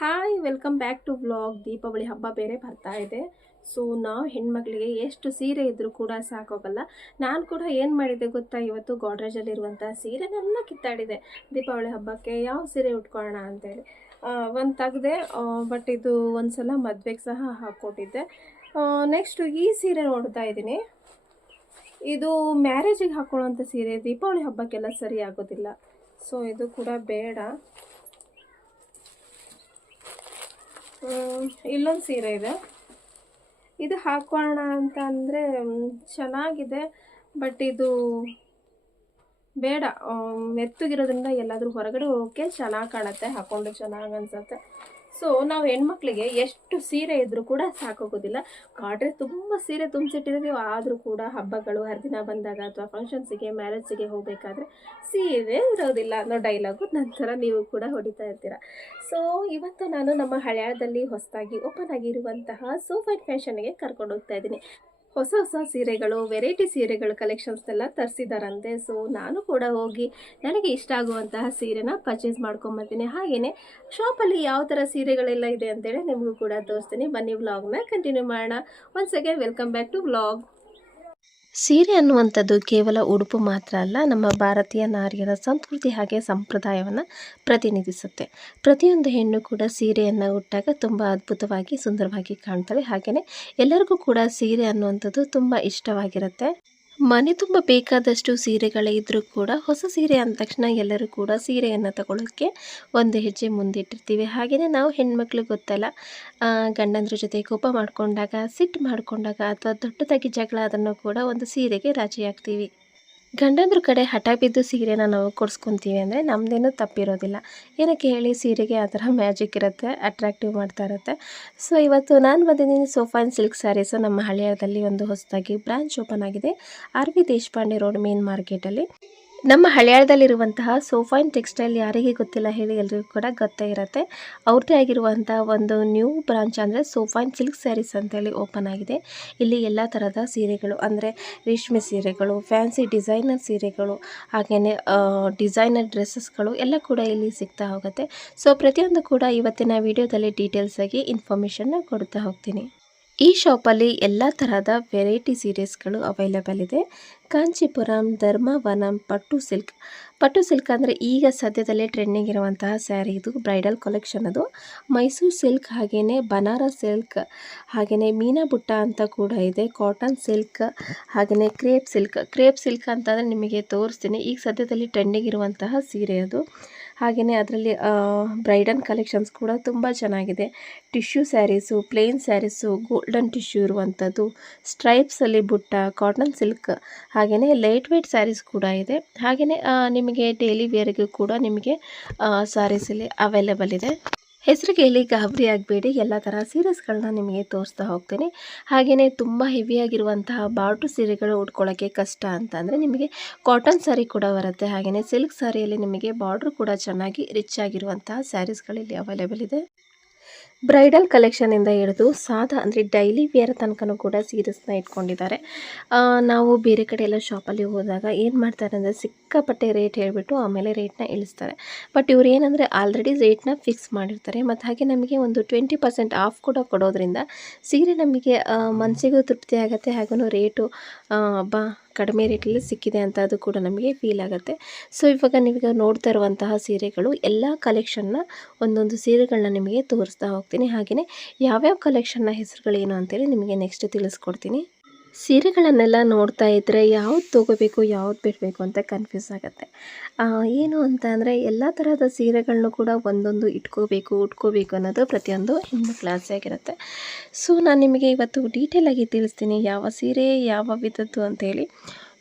Hi welcome back to vlog Deepavali ಹಬ್ಬ ಬೇರೆ ಬರ್ತಾ ಇದೆ. ಸೊ ನಾವು ಹೆಣ್ಮಕ್ಳಿಗೆ ಎಷ್ಟು ಸೀರೆ ಇದ್ದರೂ ಕೂಡ ಸಾಕೋಗಲ್ಲ. ನಾನು ಕೂಡ ಏನು ಮಾಡಿದೆ ಗೊತ್ತಾ? ಇವತ್ತು ಗೋಡ್ರೇಜಲ್ಲಿರುವಂಥ ಸೀರೆನೆಲ್ಲ ಕಿತ್ತಾಡಿದೆ. ದೀಪಾವಳಿ ಹಬ್ಬಕ್ಕೆ ಯಾವ ಸೀರೆ ಉಟ್ಕೊಳ್ಳೋಣ ಅಂತೇಳಿ. ಒಂದು ತೆಗ್ದೆ ಬಟ್ ಇದು ಒಂದು ಸಲ ಮದುವೆಗೆ ಸಹ ಹಾಕ್ಕೊಟ್ಟಿದ್ದೆ ನೆಕ್ಸ್ಟು ಈ ಸೀರೆ ನೋಡ್ತಾ ಇದ್ದೀನಿ. ಇದು ಮ್ಯಾರೇಜಿಗೆ ಹಾಕ್ಕೊಳ್ಳೋಂಥ ಸೀರೆ. ದೀಪಾವಳಿ ಹಬ್ಬಕ್ಕೆಲ್ಲ ಸರಿ ಆಗೋದಿಲ್ಲ. ಸೊ ಇದು ಕೂಡ ಬೇಡ. ಇಲ್ಲೊಂದು ಸೀರೆ ಇದೆ. ಇದು ಹಾಕೋಣ ಅಂತ ಅಂದರೆ ಚೆನ್ನಾಗಿದೆ ಬಟ್ ಇದು ಬೇಡ. ಮೆತ್ತಗಿರೋದ್ರಿಂದ ಎಲ್ಲಾದರೂ ಹೊರಗಡೆ ಹೋಗೋಕ್ಕೆ ಚೆನ್ನಾಗಿ ಕಾಣುತ್ತೆ, ಹಾಕೊಂಡು ಚೆನ್ನಾಗಿ ಅನ್ಸುತ್ತೆ. ಸೊ ನಾವು ಹೆಣ್ಮಕ್ಳಿಗೆ ಎಷ್ಟು ಸೀರೆ ಇದ್ದರೂ ಕೂಡ ಸಾಕಾಗೋದಿಲ್ಲ. ಕಾಡ್ರೆ ತುಂಬ ಸೀರೆ ತುಂಬಿಸಿಟ್ಟಿದ್ದೀವಿ ಆದರೂ ಕೂಡ ಹಬ್ಬಗಳು, ಹರಿದಿನ ಬಂದಾಗ ಅಥವಾ ಫಂಕ್ಷನ್ಸಿಗೆ ಮ್ಯಾರೇಜ್ಸಿಗೆ ಹೋಗಬೇಕಾದ್ರೆ ಸೀರೆ ಇರೋದಿಲ್ಲ ಅನ್ನೋ ಡೈಲಾಗು ನಂತರ ನೀವು ಕೂಡ ಹೊಡಿತಾ ಇರ್ತೀರ. ಸೊ ಇವತ್ತು ನಾನು ನಮ್ಮ ಹಳೆಯದಲ್ಲಿ ಹೊಸದಾಗಿ ಓಪನ್ ಆಗಿರುವಂತಹ ಸೋಫೈಟ್ ಫ್ಯಾಷನ್ಗೆ ಕರ್ಕೊಂಡು ಹೋಗ್ತಾ ಇದ್ದೀನಿ. ಹೊಸ ಹೊಸ ಸೀರೆಗಳು ವೆರೈಟಿ ಸೀರೆಗಳು ಕಲೆಕ್ಷನ್ಸ್ ಎಲ್ಲ ತರಿಸಿದಾರಂತೆ. ಸೊ ನಾನು ಕೂಡ ಹೋಗಿ ನನಗೆ ಇಷ್ಟ ಆಗುವಂತಹ ಸೀರೆನ ಪರ್ಚೇಸ್ ಮಾಡ್ಕೊಂಬರ್ತೀನಿ ಹಾಗೆಯೇ ಶಾಪಲ್ಲಿ ಯಾವ ಥರ ಸೀರೆಗಳೆಲ್ಲ ಇದೆ ಅಂತೇಳಿ ನಿಮಗೂ ಕೂಡ ತೋರಿಸ್ತೀನಿ. ಬನ್ನಿ ವ್ಲಾಗ್ನ ಕಂಟಿನ್ಯೂ ಮಾಡೋಣ. Once again welcome back to vlog ಸೀರೆ ಅನ್ನುವಂಥದ್ದು ಕೇವಲ ಉಡುಪು ಮಾತ್ರ ಅಲ್ಲ, ನಮ್ಮ ಭಾರತೀಯ ನಾರಿಯರ ಸಂಸ್ಕೃತಿ ಹಾಗೆ ಸಂಪ್ರದಾಯವನ್ನು ಪ್ರತಿನಿಧಿಸುತ್ತೆ. ಪ್ರತಿಯೊಂದು ಹೆಣ್ಣು ಕೂಡ ಸೀರೆಯನ್ನು ಉಟ್ಟಾಗ ತುಂಬ ಅದ್ಭುತವಾಗಿ ಸುಂದರವಾಗಿ ಕಾಣ್ತವೆ. ಹಾಗೆಯೇ ಎಲ್ಲರಿಗೂ ಕೂಡ ಸೀರೆ ಅನ್ನುವಂಥದ್ದು ತುಂಬ ಇಷ್ಟವಾಗಿರುತ್ತೆ. ಮನೆ ತುಂಬ ಬೇಕಾದಷ್ಟು ಸೀರೆಗಳೇ ಇದ್ದರೂ ಕೂಡ ಹೊಸ ಸೀರೆ ಅಂದ ತಕ್ಷಣ ಎಲ್ಲರೂ ಕೂಡ ಸೀರೆಯನ್ನು ತಗೊಳ್ಳೋಕ್ಕೆ ಒಂದು ಹೆಜ್ಜೆ ಮುಂದಿಟ್ಟಿರ್ತೀವಿ. ಹಾಗೆಯೇ ನಾವು ಹೆಣ್ಮಕ್ಳು ಗೊತ್ತಲ್ಲ ಗಂಡಂದ್ರ ಜೊತೆ ಕೋಪ ಮಾಡಿಕೊಂಡಾಗ, ಸಿಟ್ಟು ಮಾಡಿಕೊಂಡಾಗ ಅಥವಾ ದೊಡ್ಡದಾಗಿ ಜಗಳ ಅದನ್ನು ಕೂಡ ಒಂದು ಸೀರೆಗೆ ರಾಜಿ ಆಗ್ತೀವಿ ಗಂಡಂದ್ರ ಕಡೆ ಹಠ ಬಿದ್ದು ಸೀರೆನ ನಾವು ಕೊಡಿಸ್ಕೊತೀವಿ ಅಂದರೆ ನಮ್ಮದೇನು ತಪ್ಪಿರೋದಿಲ್ಲ. ಏನಕ್ಕೆ ಹೇಳಿ ಸೀರೆಗೆ ಆ ಥರ ಮ್ಯಾಜಿಕ್ ಇರುತ್ತೆ ಅಟ್ರಾಕ್ಟಿವ್ ಮಾಡ್ತಾ ಇರುತ್ತೆ. ಸೊ ಇವತ್ತು ನಾನು ಬಂದಿದ್ದೀನಿ ಸೋಫಾ ಆ್ಯಂಡ್ ಸಿಲ್ಕ್ ಸ್ಯಾರೀಸು ನಮ್ಮ ಹಳ್ಳಿಯದಲ್ಲಿ ಒಂದು ಹೊಸದಾಗಿ ಬ್ರಾಂಚ್ ಓಪನ್ ಆಗಿದೆ. R V Deshpande road main ಮಾರ್ಕೆಟಲ್ಲಿ. ನಮ್ಮ ಹಳೆಯಾಳದಲ್ಲಿರುವಂತಹ ಸೋಫಾ ಇನ್ ಟೆಕ್ಸ್ಟೈಲ್ ಯಾರಿಗೆ ಗೊತ್ತಿಲ್ಲ ಹೇಳಿ ಎಲ್ರಿಗೂ ಕೂಡ ಗೊತ್ತೇ ಇರುತ್ತೆ. ಅವ್ರದ್ದೇ ಆಗಿರುವಂಥ ಒಂದು ನ್ಯೂ ಬ್ರಾಂಚ್ ಅಂದರೆ ಸೋಫಾ ಇನ್ ಸಿಲ್ಕ್ ಸ್ಯಾರೀಸ್ ಅಂತೇಳಿ ಓಪನ್ ಆಗಿದೆ. ಇಲ್ಲಿ ಎಲ್ಲ ಥರದ ಸೀರೆಗಳು ಅಂದರೆ ರೇಷ್ಮೆ ಸೀರೆಗಳು, ಫ್ಯಾನ್ಸಿ ಡಿಸೈನರ್ ಸೀರೆಗಳು ಹಾಗೆಯೇ ಡಿಸೈನರ್ ಡ್ರೆಸ್ಸಸ್ಗಳು ಎಲ್ಲ ಕೂಡ ಇಲ್ಲಿ ಸಿಗ್ತಾ ಹೋಗುತ್ತೆ. ಸೊ ಪ್ರತಿಯೊಂದು ಕೂಡ ಇವತ್ತಿನ ವಿಡಿಯೋದಲ್ಲಿ ಡೀಟೇಲ್ಸ್ ಆಗಿ ಇನ್ಫಾರ್ಮೇಷನ್ನ ಕೊಡ್ತಾ ಹೋಗ್ತೀನಿ. ಈ ಶಾಪಲ್ಲಿ ಎಲ್ಲ ತರಹದ ವೆರೈಟಿ ಸೀರೀಸ್ಗಳು ಅವೈಲೇಬಲ್ ಇದೆ. ಕಾಂಚೀಪುರಂ, ಧರ್ಮವನಂ, ಪಟ್ಟು ಸಿಲ್ಕ್. ಪಟ್ಟು ಸಿಲ್ಕ್ ಅಂದರೆ ಈಗ ಸದ್ಯದಲ್ಲೇ ಟ್ರೆಂಡಿಂಗ್ ಇರುವಂತಹ ಸ್ಯಾರಿ ಇದು ಬ್ರೈಡಲ್ ಕಲೆಕ್ಷನ್ ಅದು. ಮೈಸೂರು ಸಿಲ್ಕ್ ಹಾಗೆಯೇ ಬನಾರಸ್ ಸಿಲ್ಕ್ ಹಾಗೆಯೇ ಮೀನಾ ಬುಟ್ಟ ಅಂತ ಕೂಡ ಇದೆ. ಕಾಟನ್ ಸಿಲ್ಕ್ ಹಾಗೆಯೇ ಕ್ರೇಪ್ ಸಿಲ್ಕ್. ಕ್ರೇಪ್ ಸಿಲ್ಕ್ ಅಂತಂದರೆ ನಿಮಗೆ ತೋರಿಸ್ತೀನಿ. ಈಗ ಸದ್ಯದಲ್ಲಿ ಟ್ರೆಂಡಿಂಗ್ ಇರುವಂತಹ ಸೀರೆ ಅದು. ಹಾಗೆಯೇ ಅದರಲ್ಲಿ ಬ್ರೈಡನ್ ಕಲೆಕ್ಷನ್ಸ್ ಕೂಡ ತುಂಬ ಚೆನ್ನಾಗಿದೆ. Tissue sarees plain sarees golden tissue ಇರುವಂಥದ್ದು ಸ್ಟ್ರೈಪ್ಸಲ್ಲಿ ಬುಟ್ಟ ಕಾಟನ್ ಸಿಲ್ಕ್ ಹಾಗೆಯೇ ಲೈಟ್ ವೆಯ್ಟ್ ಸ್ಯಾರೀಸ್ ಕೂಡ ಇದೆ. ಹಾಗೆಯೇ ನಿಮಗೆ ಡೈಲಿ ವೇರ್ಗೂ ಕೂಡ ನಿಮಗೆ ಸ್ಯಾರೀಸಲ್ಲಿ ಅವೈಲೇಬಲ್ ಇದೆ. ಹೆಸರಿಗೆ ಎಲ್ಲಿ ಗಾಬರಿ ಆಗಬೇಡಿ, ಎಲ್ಲ ಥರ ಸೀರೆಸ್ಗಳನ್ನ ನಿಮಗೆ ತೋರಿಸ್ತಾ ಹೋಗ್ತೀನಿ. ಹಾಗೆಯೇ ತುಂಬ ಹೆವಿಯಾಗಿರುವಂತಹ ಬಾರ್ಡ್ರು ಸೀರೆಗಳು ಉಟ್ಕೊಳ್ಳೋಕ್ಕೆ ಕಷ್ಟ ಅಂತ ಅಂದರೆ ನಿಮಗೆ ಕಾಟನ್ ಸ್ಯಾರಿ ಕೂಡ ಬರುತ್ತೆ. ಹಾಗೆಯೇ ಸಿಲ್ಕ್ ಸ್ಯಾರಿಯಲ್ಲಿ ನಿಮಗೆ ಬಾರ್ಡ್ರು ಕೂಡ ಚೆನ್ನಾಗಿ ರಿಚ್ ಆಗಿರುವಂತಹ ಸ್ಯಾರೀಸ್ಗಳಿಲ್ಲಿ ಅವೈಲೇಬಲ್ ಇದೆ. ಬ್ರೈಡಲ್ ಕಲೆಕ್ಷನಿಂದ ಹಿಡಿದು ಸಾದಾ ಅಂದರೆ ಡೈಲಿ ವೇರ್ ತನಕನೂ ಕೂಡ ಸೀರೆಸ್ನ ಇಟ್ಕೊಂಡಿದ್ದಾರೆ. ನಾವು ಬೇರೆ ಕಡೆ ಎಲ್ಲ ಶಾಪಲ್ಲಿ ಹೋದಾಗ ಏನು ಮಾಡ್ತಾರೆ ಅಂದರೆ ಸಿಕ್ಕಾಪಟ್ಟೆ ರೇಟ್ ಹೇಳಿಬಿಟ್ಟು ಆಮೇಲೆ ರೇಟ್ನ ಇಳಿಸ್ತಾರೆ. ಬಟ್ ಇವ್ರು ಏನಂದರೆ ಆಲ್ರೆಡಿ ರೇಟ್ನ ಫಿಕ್ಸ್ ಮಾಡಿರ್ತಾರೆ. ಮತ್ತು ಹಾಗೆ ನಮಗೆ ಒಂದು ಟ್ವೆಂಟಿ ಪರ್ಸೆಂಟ್ ಆಫ್ ಕೂಡ ಕೊಡೋದ್ರಿಂದ ಸೀರೆ ನಮಗೆ ಮನಸ್ಸಿಗೂ ತೃಪ್ತಿ ಆಗುತ್ತೆ ಹಾಗೂ ರೇಟು ಬಾ ಕಡಿಮೆ ರೇಟಲ್ಲಿ ಸಿಕ್ಕಿದೆ ಅಂತ ಅದು ಕೂಡ ನಮಗೆ ಫೀಲ್ ಆಗುತ್ತೆ. ಸೊ ಇವಾಗ ನೀವೀಗ ನೋಡ್ತಾ ಇರುವಂತಹ ಸೀರೆಗಳು ಎಲ್ಲ ಕಲೆಕ್ಷನ್ನ ಒಂದೊಂದು ಸೀರೆಗಳನ್ನ ನಿಮಗೆ ತೋರಿಸ್ತಾ ಹೋಗ್ತೀನಿ. ಹಾಗೆಯೇ ಯಾವ್ಯಾವ ಕಲೆಕ್ಷನ್ನ ಹೆಸರುಗಳೇನು ಅಂತೇಳಿ ನಿಮಗೆ ನೆಕ್ಸ್ಟ್ ತಿಳಿಸ್ಕೊಡ್ತೀನಿ. ಸೀರೆಗಳನ್ನೆಲ್ಲ ನೋಡ್ತಾ ಇದ್ದರೆ ಯಾವ್ದು ತೊಗೋಬೇಕು, ಯಾವ್ದು ಬಿಡಬೇಕು ಅಂತ ಕನ್ಫ್ಯೂಸ್ ಆಗುತ್ತೆ. ಏನು ಅಂತ ಅಂದರೆ ಎಲ್ಲ ಥರದ ಸೀರೆಗಳನ್ನೂ ಕೂಡ ಒಂದೊಂದು ಇಟ್ಕೋಬೇಕು, ಉಟ್ಕೋಬೇಕು ಅನ್ನೋದು ಪ್ರತಿಯೊಂದು ಹೆಣ್ಮಕ್ಳ ಆಸೆ ಆಗಿರುತ್ತೆ. ಸೊ ನಾನು ನಿಮಗೆ ಇವತ್ತು ಡೀಟೇಲಾಗಿ ತಿಳಿಸ್ತೀನಿ, ಯಾವ ಸೀರೆ ಯಾವ ವಿಧದ್ದು ಅಂತೇಳಿ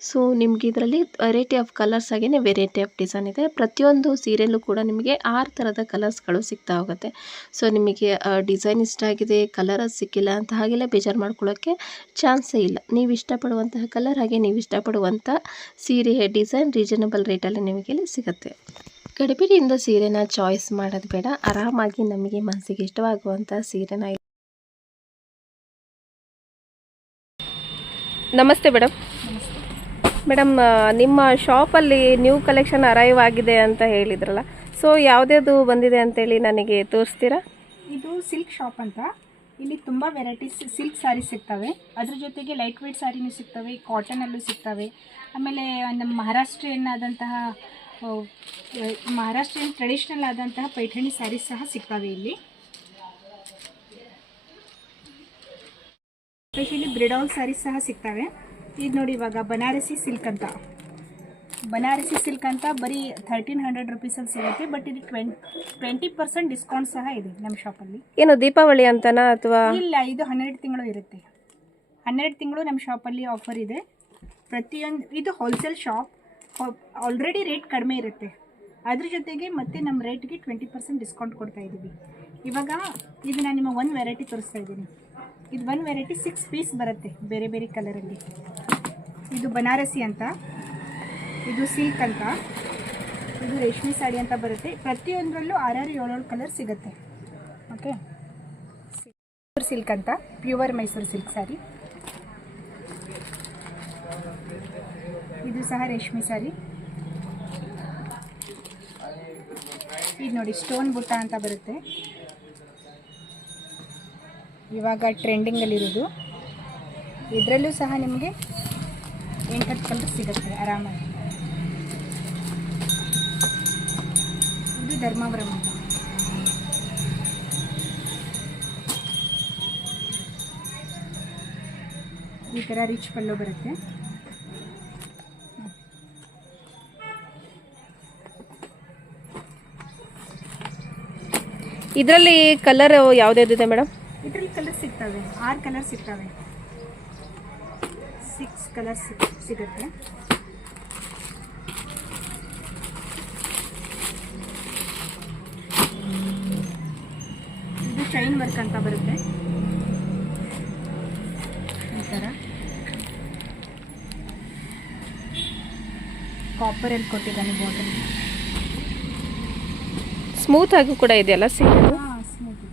ಸೊ ನಿಮ್ಗೆ ಇದರಲ್ಲಿ ವೆರೈಟಿ ಆಫ್ ಕಲರ್ಸ್ ಆಗಿನೇ ವೆರೈಟಿ ಆಫ್ ಡಿಸೈನ್ ಇದೆ. ಪ್ರತಿಯೊಂದು ಸೀರೆಯಲ್ಲೂ ಕೂಡ ನಿಮಗೆ ಆರು ಥರದ ಕಲರ್ಸ್ಗಳು ಸಿಗ್ತಾ ಹೋಗುತ್ತೆ. ಸೊ ನಿಮಗೆ ಡಿಸೈನ್ ಇಷ್ಟ ಆಗಿದೆ ಕಲರ್ ಸಿಕ್ಕಿಲ್ಲ ಅಂತ ಹಾಗೆಲ್ಲ ಬೇಜಾರು ಮಾಡ್ಕೊಳ್ಳೋಕ್ಕೆ ಚಾನ್ಸೇ ಇಲ್ಲ. ನೀವು ಇಷ್ಟಪಡುವಂತಹ ಕಲರ್ ಹಾಗೆ ನೀವು ಇಷ್ಟಪಡುವಂಥ ಸೀರೆ ಡಿಸೈನ್ ರೀಸನಬಲ್ ರೇಟಲ್ಲಿ ನಿಮಗೆ ಇಲ್ಲಿ ಸಿಗುತ್ತೆ. ಗಡಿಬಿಡಿಯಿಂದ ಸೀರೆನ ಚಾಯ್ಸ್ ಮಾಡೋದು ಬೇಡ. ಆರಾಮಾಗಿ ನಮಗೆ ಮನಸ್ಸಿಗೆ ಇಷ್ಟವಾಗುವಂಥ ಸೀರೆನ ನಮಸ್ತೆ ಮೇಡಮ್. ಮೇಡಮ್ ನಿಮ್ಮ ಶಾಪಲ್ಲಿ ನ್ಯೂ ಕಲೆಕ್ಷನ್ ಅರೈವ್ ಆಗಿದೆ ಅಂತ ಹೇಳಿದ್ರಲ್ಲ ಸೊ ಯಾವುದ್ಯಾವುದು ಬಂದಿದೆ ಅಂತೇಳಿ ನನಗೆ ತೋರಿಸ್ತೀರಾ? ಇದು ಸಿಲ್ಕ್ ಶಾಪ್ ಅಂತ. ಇಲ್ಲಿ ತುಂಬ ವೆರೈಟೀಸ್ ಸಿಲ್ಕ್ ಸ್ಯಾರಿ ಸಿಗ್ತವೆ. ಅದ್ರ ಜೊತೆಗೆ ಲೈಟ್ ವೇಟ್ ಸ್ಯಾರಿನೂ ಸಿಗ್ತವೆ ಕಾಟನಲ್ಲೂ ಸಿಗ್ತವೆ. ಆಮೇಲೆ ನಮ್ಮ ಮಹಾರಾಷ್ಟ್ರೀಯನ್ ಆದಂತಹ ಮಹಾರಾಷ್ಟ್ರೀಯನ್ ಟ್ರೆಡಿಷ್ನಲ್ ಆದಂತಹ ಪೈಠಣಿ ಸ್ಯಾರೀಸ್ ಸಹ ಸಿಗ್ತವೆ ಇಲ್ಲಿ. ಸ್ಪೆಷಲಿ ಬ್ರಿಡೌನ್ ಸ್ಯಾರೀಸ್ ಸಹ ಸಿಗ್ತವೆ. ಇದು ನೋಡಿ ಇವಾಗ ಬನಾರಸಿ ಸಿಲ್ಕ್ ಅಂತ. ಬನಾರಸಿ ಸಿಲ್ಕ್ ಅಂತ ಬರೀ ಥರ್ಟೀನ್ ಹಂಡ್ರೆಡ್ ರುಪೀಸಲ್ಲಿ ಸಿಗುತ್ತೆ ಬಟ್ ಇದು ಟ್ವೆಂಟ್ ಟ್ವೆಂಟಿ ಪರ್ಸೆಂಟ್ ಡಿಸ್ಕೌಂಟ್ ಸಹ ಇದೆ ನಮ್ಮ ಶಾಪಲ್ಲಿ ಏನು ದೀಪಾವಳಿ ಅಂತನಾ ಅಥವಾ? ಇಲ್ಲ ಇದು ಹನ್ನೆರಡು ತಿಂಗಳು ಇರುತ್ತೆ. ಹನ್ನೆರಡು ತಿಂಗಳು ನಮ್ಮ ಶಾಪಲ್ಲಿ ಆಫರ್ ಇದೆ. ಪ್ರತಿಯೊಂದು ಇದು ಹೋಲ್ಸೇಲ್ ಶಾಪ್ ಆಲ್ರೆಡಿ ರೇಟ್ ಕಡಿಮೆ ಇರುತ್ತೆ. ಅದ್ರ ಜೊತೆಗೆ ಮತ್ತೆ ನಮ್ಮ ರೇಟ್ಗೆ ಟ್ವೆಂಟಿ ಪರ್ಸೆಂಟ್ ಡಿಸ್ಕೌಂಟ್ ಕೊಡ್ತಾ ಇದ್ದೀವಿ ಇವಾಗ ಇದು ನಾನು ನಿಮಗೆ ಒಂದು ವೆರೈಟಿ ತೋರಿಸ್ತಾ ಇದ್ದೀನಿ. ಇದು ಒಂದು ವೆರೈಟಿ ಸಿಕ್ಸ್ ಪೀಸ್ ಬರುತ್ತೆ ಬೇರೆ ಬೇರೆ ಕಲರಲ್ಲಿ ಇದು ಬನಾರಸಿ ಅಂತ, ಇದು ಸಿಲ್ಕ್ ಅಂತ, ಇದು ರೇಷ್ಮೆ ಸಾಡಿ ಅಂತ ಬರುತ್ತೆ. ಪ್ರತಿಯೊಂದರಲ್ಲೂ ಆರಾರು ಏಳೇಳು ಕಲರ್ ಸಿಗುತ್ತೆ. ಓಕೆ ಸಿಲ್ಕ್ ಅಂತ ಪ್ಯೂವರ್ ಮೈಸೂರು ಸಿಲ್ಕ್ ಸ್ಯಾರಿ ಇದು ಸಹ ರೇಷ್ಮೆ ಸ್ಯಾರಿ ಇದು ನೋಡಿ ಸ್ಟೋನ್ ಬುಟ್ಟ ಅಂತ ಬರುತ್ತೆ. ಇವಾಗ ಟ್ರೆಂಡಿಂಗಲ್ಲಿರೋದು ಇದರಲ್ಲೂ ಸಹ ನಿಮಗೆ ಎಂಟತ್ತು ಕಲರ್ ಸಿಗುತ್ತೆ, ಆರಾಮಾಗಿ. ಇದು ಧರ್ಮಾವರಂ ಈ ಥರ ರಿಚ್ ಪಲ್ಲು ಬರುತ್ತೆ. ಇದರಲ್ಲಿ ಕಲರ್ ಯಾವ್ದ್ಯಾವ್ದಿದೆ ಮೇಡಮ್ ಇದರಲ್ಲಿ ಕಲರ್ ಸಿಗ್ತವೆ. ಆರು ಕಲರ್ ಸಿಗ್ತವೆ. ಸಿಕ್ಸ್ ಕಲರ್ ಸಿಗುತ್ತೆ. ಇದು ಚೈನ್ ವರ್ಕ್ ಅಂತ ಬರುತ್ತೆ. ಈ ಥರ ಕಾಪರಲ್ಲಿ ಕೊಟ್ಟಿದ್ದಾನೆ ಬಾಟಲ್ ಸ್ಮೂತ್ ಆಗಿ ಕೂಡ ಇದೆಯಲ್ಲ ಸೀರೆ ಹಾಂ ಸ್ಮೂತ್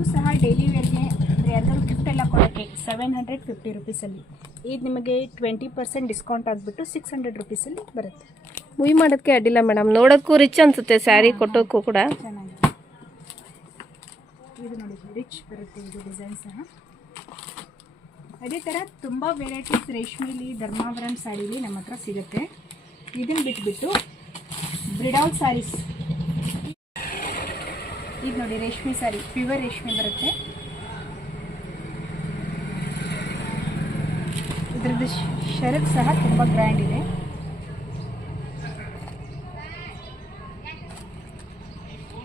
ಇದು ಸಹ ಡೈಲಿ ವೇರ್ಗೆ ಯಾವ್ದಾದ್ರು ಗಿಫ್ಟ್ ಎಲ್ಲ ಕೊಡೋಕ್ಕೆ ಸೆವೆನ್ ಹಂಡ್ರೆಡ್ ಫಿಫ್ಟಿ ರುಪೀಸಲ್ಲಿ ಇದು ನಿಮಗೆ ಟ್ವೆಂಟಿ ಪರ್ಸೆಂಟ್ ಡಿಸ್ಕೌಂಟ್ ಆಗಿಬಿಟ್ಟು ಸಿಕ್ಸ್ ಹಂಡ್ರೆಡ್ ರುಪೀಸಲ್ಲಿ ಬರುತ್ತೆ. ಮುಯ್ ಮಾಡೋಕ್ಕೆ ಅಡ್ಡಿಲ್ಲ ಮೇಡಮ್ ನೋಡೋಕ್ಕೂ ರಿಚ್ ಅನಿಸುತ್ತೆ ಸ್ಯಾರಿ ಕೊಟ್ಟೋಕ್ಕೂ ಕೂಡ. ಚೆನ್ನಾಗಿದೆ. ಇದು ನೋಡಿ ರಿಚ್ ಬರುತ್ತೆ ಇದು ಡಿಸೈನ್ ಸಹ. ಅದೇ ಥರ ತುಂಬ ವೆರೈಟೀಸ್ ರೇಷ್ಮೆಲಿ ಧರ್ಮಾವರಂ ಸ್ಯಾರೀಲಿ ನಮ್ಮ ಹತ್ರ ಸಿಗುತ್ತೆ. ಇದನ್ನು ಬಿಟ್ಬಿಟ್ಟು ಬ್ರಿಡಾಲ್ ಸ್ಯಾರೀಸ್ ಇದು ನೋಡಿ ರೇಷ್ಮೆ ಸಾರಿ ಪ್ಯೂರ್ ರೇಷ್ಮೆ ಬರುತ್ತೆ. ಇದ್ರದ್ದು ಶರತ್ ಸಹ ತುಂಬ ಗ್ರ್ಯಾಂಡ್ ಇದೆ.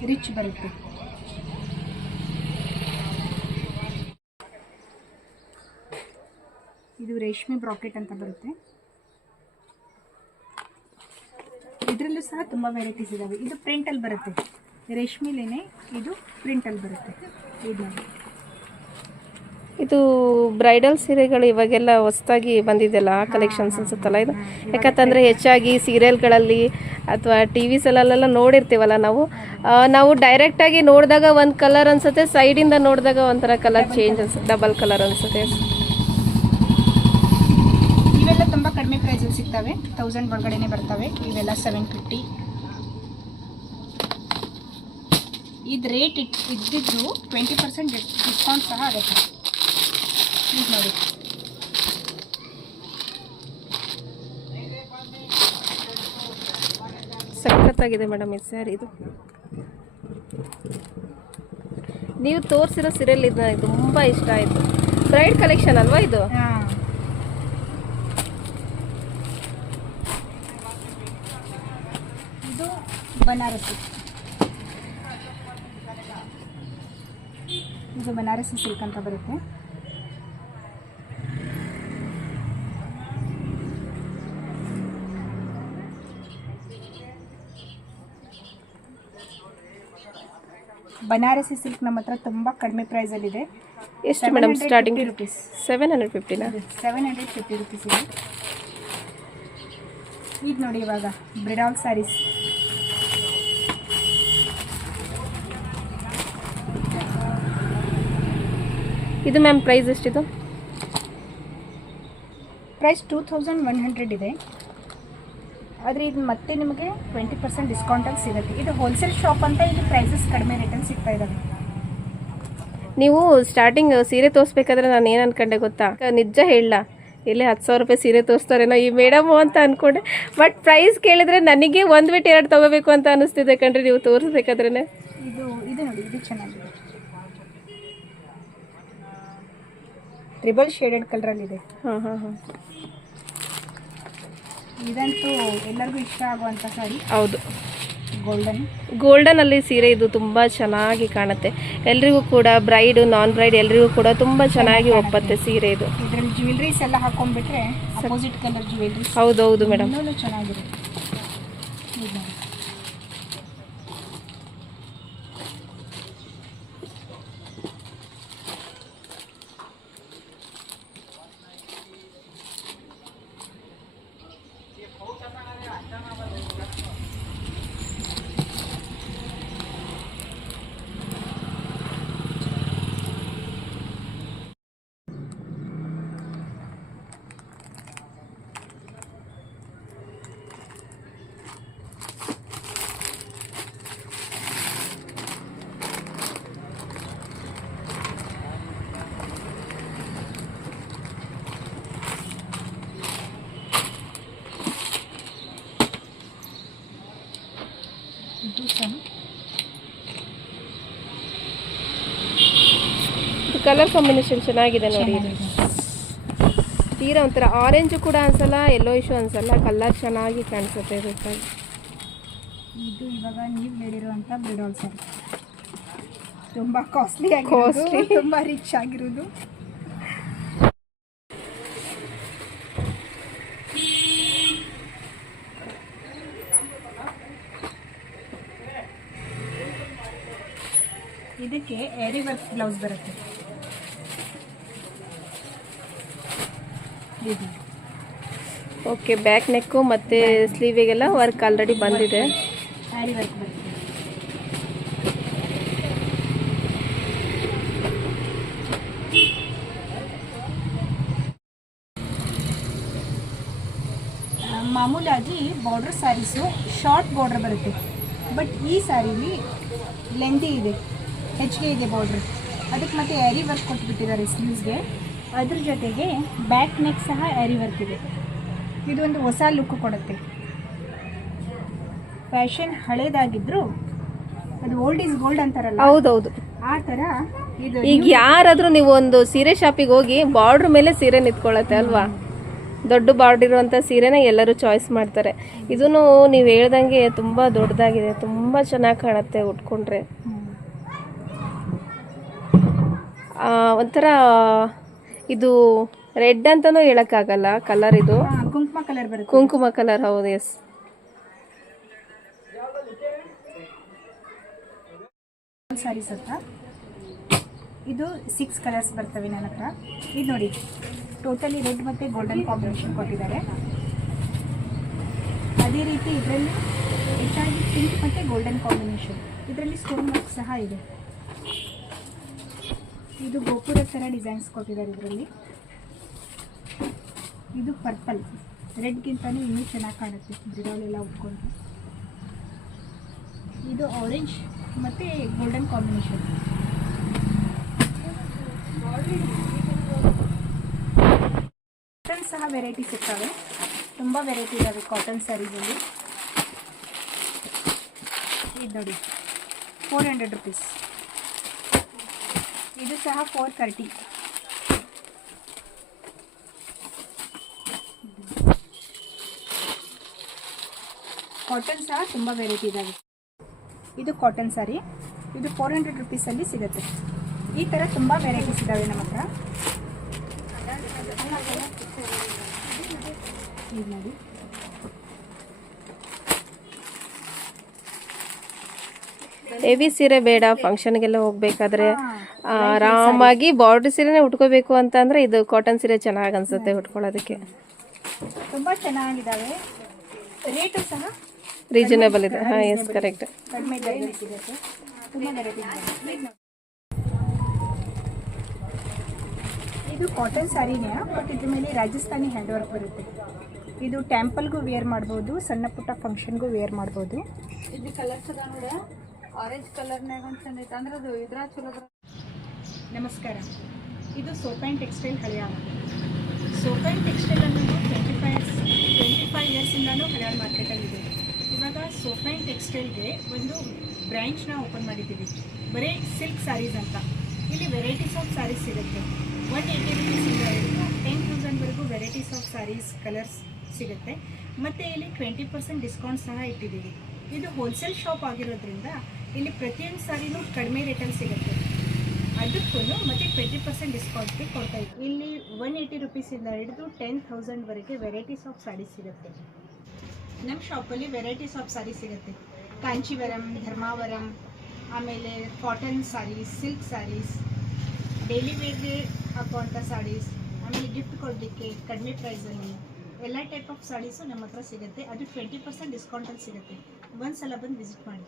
ರಿಚ್ ಬರುತ್ತೆ. ಇದು ರೇಷ್ಮೆ ಬ್ರಾಕೆಟ್ ಅಂತ ಬರುತ್ತೆ. ಇದರಲ್ಲೂ ಸಹ ತುಂಬ ವೆರೈಟೀಸ್ ಇದಾವೆ. ಇದು ಪ್ರಿಂಟಲ್ಲಿ ಬರುತ್ತೆ. ರೇಷ್ಮೆಲೇನೆ ಇದು ಪ್ರಿಂಟಲ್ಲಿ ಬರುತ್ತೆ. ಇದು ಇದು ಬ್ರೈಡಲ್ ಸೀರೆಗಳು ಇವಾಗೆಲ್ಲ ಹೊಸದಾಗಿ ಬಂದಿದೆಯಲ್ಲ ಆ ಕಲೆಕ್ಷನ್ಸ್ ಅನ್ಸುತ್ತಲ್ಲ ಇದು? ಯಾಕಂತಂದರೆ ಹೆಚ್ಚಾಗಿ ಸೀರಿಯಲ್ಗಳಲ್ಲಿ ಅಥವಾ ಟಿ ಸಲಲ್ಲೆಲ್ಲ ನೋಡಿರ್ತೀವಲ್ಲ ನಾವು? ನಾವು ಡೈರೆಕ್ಟಾಗಿ ನೋಡಿದಾಗ ಒಂದು ಕಲರ್ ಅನ್ಸುತ್ತೆ ಸೈಡಿಂದ ನೋಡಿದಾಗ ಒಂಥರ ಕಲರ್ ಚೇಂಜ್ ಅನ್ಸುತ್ತೆ ಡಬಲ್ ಕಲರ್ ಅನ್ಸುತ್ತೆ. ಇವೆಲ್ಲ ತುಂಬ ಕಡಿಮೆ ಪ್ರೈಸಲ್ಲಿ ಸಿಗ್ತವೆ. ತೌಸಂಡ್ ಒಳಗಡೆನೆ ಬರ್ತವೆ. ಇವೆಲ್ಲ ಸೆವೆನ್ ಫಿಫ್ಟಿ ಇದು ರೇಟ್ ಇಟ್ ಇದ್ದಿದ್ದು ಟ್ವೆಂಟಿ ಪರ್ಸೆಂಟ್ ಡಿಸ್ಕೌಂಟ್ ಸಹ ಆಗುತ್ತೆ. ಪ್ಲೀಸ್ ನೋಡಿ. ಸಖತ್ತಾಗಿದೆ ಮೇಡಮ್ ಈ ಸ್ಯಾರಿ ಇದು. ನೀವು ತೋರಿಸಿರೋ ಸೀರಿಯಲ್ ಇದು ನನಗೆ ತುಂಬ ಇಷ್ಟ ಆಯಿತು. ಬ್ರೈಡ್ ಕಲೆಕ್ಷನ್ ಅಲ್ವಾ ಇದು? ಹಾಂ. ಇದು ಬನಾರಸಿ. ಇದು ಬನಾರಸಿ ಸಿಲ್ಕ್ ಅಂತ ಬರುತ್ತೆ. ಬನಾರಸಿ ಸಿಲ್ಕ್ ನಮ್ಮ ಹತ್ರ ತುಂಬ ಕಡಿಮೆ ಪ್ರೈಸಲ್ಲಿದೆ ಎಷ್ಟು madam starting rupees seven hundred ಫಿಫ್ಟಿನ seven hundred fifty rupees ಇದೆ. ಈಗ ನೋಡಿ ಇವಾಗ ಬ್ರಿಡಾಲ್ ಸ್ಯಾರೀಸ್ ಇದು ma'am price ಎಷ್ಟಿದು? Price two thousand one hundred ಇದೆ. ಆದರೆ ಇದು ಮತ್ತೆ ನಿಮಗೆ ಟ್ವೆಂಟಿ ಪರ್ಸೆಂಟ್ ಡಿಸ್ಕೌಂಟಲ್ಲಿ ಸಿಗುತ್ತೆ. ಇದು ಹೋಲ್ಸೇಲ್ ಶಾಪ್ ಅಂತ ಇಲ್ಲಿ ಪ್ರೈಸಸ್ ಕಡಿಮೆ ರೇಟಲ್ಲಿ ಸಿಗ್ತಾ ಇದ್ದಾವೆ ನೀವು ಸ್ಟಾರ್ಟಿಂಗ್ ಸೀರೆ ತೋರಿಸ್ಬೇಕಾದ್ರೆ ನಾನು ಏನು ಅನ್ಕೊಂಡೆ ಗೊತ್ತಾ? ನಿಜ ಹೇಳಲ್ಲ ಇಲ್ಲಿ ಹತ್ತು ಸಾವಿರ ರೂಪಾಯಿ ಸೀರೆ ತೋರಿಸ್ತಾರೇನೋ ಈ ಮೇಡಮು ಅಂತ ಅಂದ್ಕೊಂಡೆ ಬಟ್ ಪ್ರೈಸ್ ಕೇಳಿದ್ರೆ ನನಗೆ ಒಂದು ಬಿಟ್ಟು ಎರಡು ತೊಗೋಬೇಕು ಅಂತ ಅನಿಸ್ತಿದೆ ಕಣ್ರಿ ನೀವು ತೋರಿಸ್ಬೇಕಾದ್ರೆ ಇದು ಇದು ನೋಡಿ ಇದು ಚೆನ್ನಾಗಿದೆ. ಟ್ರಿಬಲ್ ಶೇಡೆಡ್ ಕಲರಲ್ಲಿದೆ ಹಾಂ ಹಾಂ ಹಾಂ. ಇದಂತೂ ಎಲ್ಲರಿಗೂ ಇಷ್ಟ ಆಗುವಂಥ ಸಾರಿ ಹೌದು. ಗೋಲ್ಡನ್ ಗೋಲ್ಡನ್ ಅಲ್ಲಿ ಸೀರೆ ಇದು ತುಂಬ ಚೆನ್ನಾಗಿ ಕಾಣುತ್ತೆ. ಎಲ್ರಿಗೂ ಕೂಡ ಬ್ರೈಡ್ ನಾನ್ ಬ್ರೈಡ್ ಎಲ್ರಿಗೂ ಕೂಡ ತುಂಬ ಚೆನ್ನಾಗಿ ಒಪ್ಪತ್ತೆ ಸೀರೆ ಇದು. ಇದರಲ್ಲಿ ಜ್ಯುವೆಲ್ರೀಸ್ ಎಲ್ಲ ಹಾಕೊಂಡ್ಬಿಟ್ರೆ ಅಪೋಸಿಟ್ ಕಲರ್ ಜ್ಯುವೆಲ್ರೀಸ್ ಹೌದೌದು ಮೇಡಮ್ ಚೆನ್ನಾಗಿರುತ್ತೆ ಇದು ನೋಡಿ. ಇದು ಸಹ ಕಲರ್ ಕಾಂಬಿನೇಷನ್ ಚೆನ್ನಾಗಿದೆ ನೋಡಿ. ತೀರಾ ಒಂಥರ ಆರೆಂಜ್ ಕೂಡ ಅನ್ಸಲ್ಲ ಎಲ್ಲೋ ಇಶು ಅನ್ಸಲ್ಲ ಕಲರ್ ಚೆನ್ನಾಗಿ ಕಾಣಿಸುತ್ತೆ ಇದು ಇದು ಇವಾಗ ನೀವು ಹೇಳಿರುವಂಥ ಬ್ರಿಡಾಲ್ ಸ್ಯಾರಿ ತುಂಬ ಕಾಸ್ಟ್ಲಿ ತುಂಬಾ ತುಂಬ ರಿಚ್ ಆಗಿರೋದು. ಇದಕ್ಕೆ ಎರಿ ವರ್ಕ್ ಬ್ಲೌಸ್ ಬರುತ್ತೆ. ಓಕೆ, ಬ್ಯಾಕ್ ನೆಕ್ಕು ಮತ್ತು ಸ್ಲೀವಿಗೆಲ್ಲ ವರ್ಕ್ ಆಲ್ರೆಡಿ ಬಂದಿದೆ. ಮಾಮೂಲಾಗಿ ಬಾರ್ಡರ್ ಸ್ಯಾರೀಸು ಶಾರ್ಟ್ ಬಾರ್ಡರ್ ಬರುತ್ತೆ. ಬಟ್ ಈ ಸ್ಯಾರೀಲಿ ಲೆಂದಿ ಇದೆ ಹೆಚ್ಚಿಗೆ ಇದೆ ಬಾರ್ಡ್ರ್ ಅದಕ್ಕೆ ಮತ್ತೆ ಎರಿ ವರ್ಕ್ ಕೊಟ್ಬಿಟ್ಟಿದ್ದಾರೆ ಸ್ಲೀವ್ಸ್ಗೆ ಅದ್ರ ಜೊತೆಗೆ ಬ್ಯಾಕ್ ನೆಕ್ ಸಹ ಏರಿ ವರ್ಕ್ ಇದೆ ಇದೊಂದು ಹೊಸ ಲುಕ್ ಕೊಡುತ್ತೆ. ಫ್ಯಾಷನ್ ಹಳೇದಾಗಿದ್ರು ಅದು ಓಲ್ಡ್ ಇಸ್ ಗೋಲ್ಡ್ ಅಂತಾರಲ್ಲ? ಹೌದೌದು. ಆ ಥರ ಇದು ಈಗ ಯಾರಾದರೂ ನೀವು ಒಂದು ಸೀರೆ ಶಾಪಿಗೆ ಹೋಗಿ ಬಾರ್ಡ್ರ್ ಮೇಲೆ ಸೀರೆ ನಿಂತ್ಕೊಳ್ಳುತ್ತೆ ಅಲ್ವಾ? ದೊಡ್ಡ ಬಾರ್ಡರ್ ಇರುವಂಥ ಸೀರೆನೇ ಎಲ್ಲರೂ ಚಾಯ್ಸ್ ಮಾಡ್ತಾರೆ. ಇದನ್ನು ನೀವು ಹೇಳ್ದಂಗೆ ತುಂಬ ದೊಡ್ಡದಾಗಿದೆ ತುಂಬ ಚೆನ್ನಾಗಿ ಕಾಣುತ್ತೆ ಉಟ್ಕೊಂಡ್ರೆ. ಒಂಥರ ಇದು ರೆಡ್ ಅಂತಲೂ ಹೇಳಕ್ಕಾಗಲ್ಲ ಕಲರ್ ಇದು. ಕುಂಕುಮ ಕಲರ್ ಬರುತ್ತೆ. ಕುಂಕುಮ ಕಲರ್ ಹೌದು ಎಸ್ ಸಾರೀಸ್ ಹತ್ರ ಇದು ಸಿಕ್ಸ್ ಕಲರ್ಸ್ ಬರ್ತವೆ ನನ್ನ ಹತ್ರ. ಇದು ನೋಡಿ ಟೋಟಲಿ ರೆಡ್ ಮತ್ತು ಗೋಲ್ಡನ್ ಕಾಂಬಿನೇಷನ್ ಕೊಟ್ಟಿದ್ದಾರೆ. ಅದೇ ರೀತಿ ಇದರಲ್ಲಿ ಹೆಚ್ಚಾಗಿ ಪಿಂಕ್ ಮತ್ತು ಗೋಲ್ಡನ್ ಕಾಂಬಿನೇಷನ್ ಇದರಲ್ಲಿ ಸ್ಟೋನ್ ವರ್ಕ್ ಸಹ ಇದೆ. ಇದು ಗೋಪುರ ಥರ ಡಿಸೈನ್ಸ್ ಕೊಟ್ಟಿದ್ದಾರೆ ಇದರಲ್ಲಿ. ಇದು ಪರ್ಪಲ್ ರೆಡ್ಗಿಂತಲೂ ಇನ್ನೂ ಚೆನ್ನಾಗಿ ಕಾಣುತ್ತೆ ಗಿಡಗಳೆಲ್ಲ ಉಟ್ಕೊಂಡು. ಇದು ಆರೆಂಜ್ ಮತ್ತು ಗೋಲ್ಡನ್ ಕಾಂಬಿನೇಷನ್ ಕಾಟನ್ ಸಹ ವೆರೈಟಿ ಸಿಗ್ತವೆ ತುಂಬ ವೆರೈಟಿ ಇದ್ದಾವೆ ಕಾಟನ್ ಸ್ಯಾರೀಸಲ್ಲಿ ಇದು ನೋಡಿ ಫೋರ್ ಹಂಡ್ರೆಡ್ ರುಪೀಸ್ ಇದು ಸಹ ಫೋರ್ ತರ್ಟಿ ಕಾಟನ್ ಸಹ ತುಂಬ ವೆರೈಟಿ ಇದ್ದಾವೆ ಇದು ಕಾಟನ್ ಸಾರಿ ಇದು ಫೋರ್ ಹಂಡ್ರೆಡ್ ರುಪೀಸಲ್ಲಿ ಸಿಗುತ್ತೆ. ಈ ಥರ ತುಂಬ ವೆರೈಟೀಸ್ ಇದ್ದಾವೆ ನಮ್ಮ ಹತ್ರ. ಇದು ನೋಡಿ. ಹೆವಿ ಸೀರೆ ಬೇಡ ಫಂಕ್ಷನ್ಗೆಲ್ಲ ಹೋಗ್ಬೇಕಾದ್ರೆ ಆರಾಮಾಗಿ ಬಾರ್ಡರ್ ಸೀರೆನೇ ಉಟ್ಕೋಬೇಕು ಅಂತ ಅಂದ್ರೆ ಇದು ಕಾಟನ್ ಸೀರೆ ಚೆನ್ನಾಗಿ ಅನ್ಸುತ್ತೆ ಉಟ್ಕೊಳ್ಳೋದಕ್ಕೆ. ತುಂಬ ಚೆನ್ನಾಗಿದ್ದಾವೆ. ರೇಟು ಸಹ ರೀಸನೇಬಲ್ ಇದೆ. ಹಾಂ ಎಸ್ ಕರೆಕ್ಟ್ ಇದು. ಕಾಟನ್ ಸ್ಯಾರಿನೇ ಬಟ್ ಇದ್ರ ಮೇಲೆ ರಾಜಸ್ಥಾನಿ ಹ್ಯಾಂಡ್ ವರ್ಕ್ ಬರುತ್ತೆ. ಇದು ಟೆಂಪಲ್ಗೂ ವೇರ್ ಮಾಡ್ಬೋದು ಸಣ್ಣ ಪುಟ್ಟ ಫಂಕ್ಷನ್ಗೂ ವೇರ್ ಮಾಡ್ಬೋದು. ಇದು ಕಲರ್ಸ್ ಅದ ನೋಡ. ಆರೆಂಜ್ ಕಲರ್ನಾಗ ಒಂದು ಚಂದ ಐತೆ. ಅಂದ್ರೆ ಅದು ಇದ್ರ ಚಲೋ ನಮಸ್ಕಾರ. ಇದು and textile Haliyal and textile ಅನ್ನೋದು ಟ್ವೆಂಟಿ ಫೈವ್ ಟ್ವೆಂಟಿ ಫೈವ್ ಇಯರ್ಸಿಂದನೂ ಹಳೆಯಾಳ ಮಾರ್ಕೆಟಲ್ಲಿದೆ. ಇವಾಗ ಆ್ಯಂಡ್ ಟೆಕ್ಸ್ಟೈಲ್ಗೆ ಒಂದು ಬ್ರ್ಯಾಂಚ್ನ ಓಪನ್ ಮಾಡಿದ್ದೀವಿ. ಬರೀ ಸಿಲ್ಕ್ ಸ್ಯಾರೀಸ್ ಅಂತ. ಇಲ್ಲಿ ವೆರೈಟೀಸ್ ಆಫ್ ಸ್ಯಾರೀಸ್ ಸಿಗುತ್ತೆ. ಒನ್ ಏಯ್ಟಿ ರುಪೀಸಿಂದ ಹಿಡಿದು ಟೆನ್ ತೌಸಂಡ್ವರೆಗೂ ವೆರೈಟೀಸ್ ಆಫ್ ಸ್ಯಾರೀಸ್ ಕಲರ್ಸ್ ಸಿಗುತ್ತೆ. ಮತ್ತು ಇಲ್ಲಿ ಟ್ವೆಂಟಿ ಪರ್ಸೆಂಟ್ ಡಿಸ್ಕೌಂಟ್ ಸಹ ಇಟ್ಟಿದ್ದೀವಿ. ಇದು ಹೋಲ್ಸೇಲ್ ಶಾಪ್ ಆಗಿರೋದ್ರಿಂದ ಇಲ್ಲಿ ಪ್ರತಿಯೊಂದು ಸಾರಿನೂ ಕಡಿಮೆ ರೇಟಲ್ಲಿ ಸಿಗುತ್ತೆ. ಅದಕ್ಕೂ ಮತ್ತೆ ಟ್ವೆಂಟಿ ಪರ್ಸೆಂಟ್ ಡಿಸ್ಕೌಂಟ್ಗೆ ಕೊಡ್ತಾ ಇದ್ದೀವಿ ಇಲ್ಲಿ ಒನ್ ಏಯ್ಟಿ ರುಪೀಸಿಂದ ಹಿಡಿದು ಟೆನ್ ತೌಸಂಡ್ವರೆಗೆ ವೆರೈಟೀಸ್ ಆಫ್ ಸ್ಯಾರೀಸ್ ಸಿಗುತ್ತೆ. ನಮ್ಮ ಶಾಪಲ್ಲಿ ವೆರೈಟೀಸ್ ಆಫ್ ಸ್ಯಾರೀಸ್ ಸಿಗುತ್ತೆ. ಕಾಂಚೀವರಂ ಧರ್ಮಾವರಂ ಆಮೇಲೆ cotton sarees silk sarees daily ವೇರ್ಗೆ ಹಾಕುವಂಥ ಸ್ಯಾರೀಸ್ ಆಮೇಲೆ ಗಿಫ್ಟ್ ಕೊಡಲಿಕ್ಕೆ ಕಡಿಮೆ ಪ್ರೈಸಲ್ಲಿ ಎಲ್ಲ ಟೈಪ್ ಆಫ್ ಸ್ಯಾರೀಸು ನಮ್ಮ ಹತ್ರ ಸಿಗುತ್ತೆ. ಅದು ಟ್ವೆಂಟಿ ಪರ್ಸೆಂಟ್ ಡಿಸ್ಕೌಂಟಲ್ಲಿ ಸಿಗುತ್ತೆ. ಒಂದು ಸಲ ಬಂದು ವಿಸಿಟ್ ಮಾಡಿ.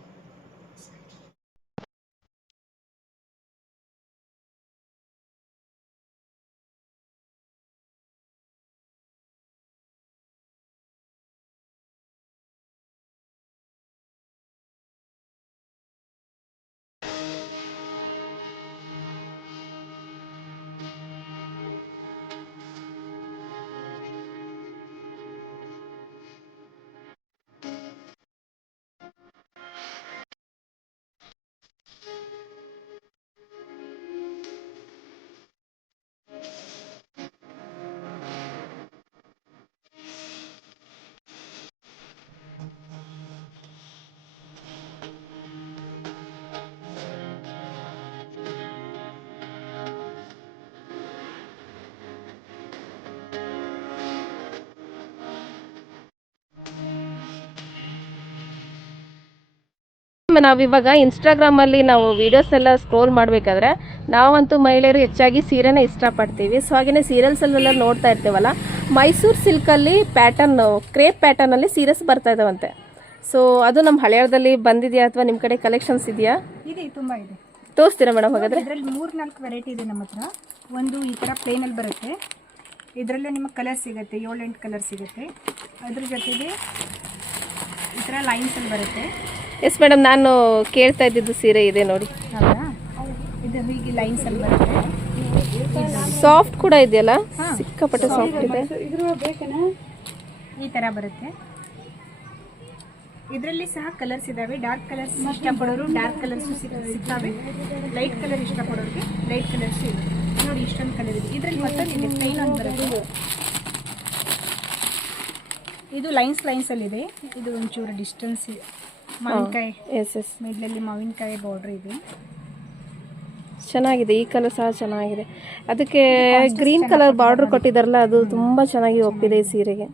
ನಾವಿವಾಗ ಇನ್ಸ್ಟಾಗ್ರಾಮಲ್ಲಿ ನಾವು ವೀಡಿಯೋಸ್ ಎಲ್ಲ ಸ್ಕ್ರೋಲ್ ಮಾಡಬೇಕಾದ್ರೆ ನಾವಂತೂ ಮಹಿಳೆಯರು ಹೆಚ್ಚಾಗಿ ಸೀರೆನೇ ಇಷ್ಟಪಡ್ತೀವಿ. ಸೊ ಹಾಗೆಯೇ ಸೀರಿಯಲ್ಸಲ್ಲೆಲ್ಲ ನೋಡ್ತಾ ಇರ್ತೀವಲ್ಲ ಮೈಸೂರು ಸಿಲ್ಕಲ್ಲಿ ಪ್ಯಾಟರ್ನ್ ಕ್ರೇಪ್ ಪ್ಯಾಟರ್ನಲ್ಲಿ ಸೀರೆಸ್ ಬರ್ತಾ ಇದಾವಂತೆ. ಸೊ ಅದು ನಮ್ಮ ಹಳೆಯದಲ್ಲಿ ಬಂದಿದೆಯಾ ಅಥವಾ ನಿಮ್ಮ ಕಡೆ ಕಲೆಕ್ಷನ್ಸ್ ಇದೆಯಾ? ಇದೆ ತುಂಬ ಇದೆ. ತೋರಿಸ್ತೀರಾ ಮೇಡಮ್ ಹಾಗಾದ್ರೆ? ಇದರಲ್ಲಿ ಮೂರು ನಾಲ್ಕು ವೆರೈಟಿ ಇದೆ ನಮ್ಮ ಹತ್ರ. ಒಂದು ಈ ಥರ ಪ್ಲೇನಲ್ಲಿ ಬರುತ್ತೆ. ಇದರಲ್ಲೇ ನಿಮಗೆ ಕಲರ್ ಸಿಗುತ್ತೆ ಏಳು ಎಂಟು ಕಲರ್ ಸಿಗುತ್ತೆ. ಅದ್ರ ಜೊತೆಗೆ ಈ ಥರ ಲೈನ್ಸಲ್ಲಿ ಬರುತ್ತೆ. ಎಸ್ ಮೇಡಮ್ ನಾನು ಕೇಳ್ತಾ ಇದ್ದಿದ್ದು ಸೀರೆ ಇದೆ ನೋಡಿ. ಇದು ಹೀಗೆ ಲೈನ್ಸಲ್ಲಿ ಬರುತ್ತೆ. ಸಾಫ್ಟ್ ಕೂಡ ಇದೆಯಲ್ಲ. ಸಿಕ್ಕಾಪಟ್ಟೆ ಸಾಫ್ಟ್ ಇದೆ. ಈ ಥರ ಬರುತ್ತೆ. ಇದರಲ್ಲಿ ಸಹ ಕಲರ್ಸ್ ಇದ್ದಾವೆ ಡಾರ್ಕ್ ಕಲರ್ಸ್ ಇಷ್ಟಪಡೋರು ಡಾರ್ಕ್ ಕಲರ್ಸ್ ಸಿಗ್ತಾವೆ. ಲೈಟ್ ಕಲರ್ ಇಷ್ಟಪಡೋರಿಗೆ ಲೈಟ್ ಕಲರ್ಸ್ ಇದೆ ನೋಡಿ ಇಷ್ಟೊಂದು ಕಲರ್ ಇದೆ. ಇದರಲ್ಲಿ ನಿಮಗೆ ಪ್ಲೈನ್ ಒಂದು ಬರುತ್ತೆ. ಇದು ಲೈನ್ಸ್ ಲೈನ್ಸಲ್ಲಿದೆ ಇದು. ಒಂಚೂರು ಡಿಸ್ಟೆನ್ಸ್ ಮಾವಿನಕಾಯಿ. ಎಸ್ ಎಸ್ ಮಿಡ್ಲಲ್ಲಿ ಮಾವಿನಕಾಯಿ ಬಾರ್ಡ್ರ್ ಇದೆ. ಚೆನ್ನಾಗಿದೆ ಈ ಕಲರ್ ಸಹ ಚೆನ್ನಾಗಿದೆ. ಅದಕ್ಕೆ ಗ್ರೀನ್ ಕಲರ್ ಬಾರ್ಡರ್ ಕೊಟ್ಟಿದ್ದಾರಲ್ಲ ಅದು ತುಂಬಾ ಚೆನ್ನಾಗಿ ಒಪ್ಪಿದೆ ಈ ಸೀರೆಗೆ.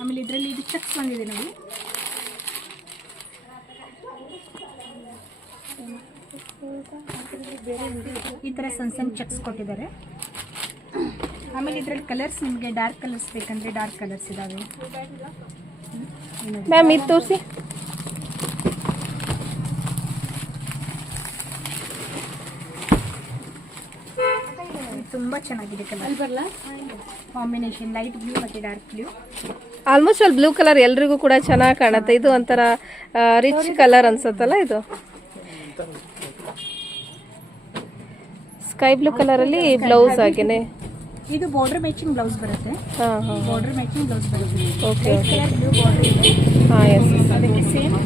ಆಮೇಲೆ ಇದರಲ್ಲಿ ಇದು ಚೆಕ್ಸ್ ಬಂದಿದೆ ನೋಡಿ. ಈ ಥರ ಸಣ್ಣ ಸಣ್ಣ ಚೆಕ್ಸ್ ಕೊಟ್ಟಿದ್ದಾರೆ. ಆಮೇಲೆ ಇದರಲ್ಲಿ ಕಲರ್ಸ್ ನಿಮಗೆ ಡಾರ್ಕ್ ಕಲರ್ಸ್ ಬೇಕಂದ್ರೆ ಡಾರ್ಕ್ ಕಲರ್ಸ್ ಇದ್ದಾವೆ ಮ್ಯಾಮ್ ಇದು ತೋರಿಸಿ ತುಂಬ ಚೆನ್ನಾಗಿದೆ ಕಲರ್. ಬರಲ್ಲ ಕಾಂಬಿನೇಷನ್ ಲೈಟ್ ಬ್ಲೂ ಮತ್ತೆ ಡಾರ್ಕ್ ಬ್ಲೂ ಆಲ್ಮೋಸ್ಟ್ ಅಲ್ಲಿ ಬ್ಲೂ ಕಲರ್ ಎಲ್ರಿಗೂ ಕೂಡ ಚೆನ್ನಾಗಿ ಕಾಣುತ್ತೆ. ಇದು ಒಂಥರ ರಿಚ್ ಕಲರ್ ಅನ್ಸುತ್ತಲ್ಲ ಇದು? ಸ್ಕೈ ಬ್ಲೂ ಕಲರ್ ಅಲ್ಲಿ ಬ್ಲೌಸ್ ಹಾಗೇನೆ. ಇದು ಬಾರ್ಡರ್ ಮ್ಯಾಚಿಂಗ್ ಬ್ಲೌಸ್ ಬರುತ್ತೆ. ಹಾ ಹಾ ಬಾರ್ಡರ್ ಮ್ಯಾಚಿಂಗ್ ಬ್ಲೌಸ್ ಬರುತ್ತೆ. ಓಕೆ ಬ್ಲೂ ಬಾರ್ಡರ್ ಇದೆ. ಹಾ ಎಸ್ ಅದಕ್ಕೆ ಸೇಮ್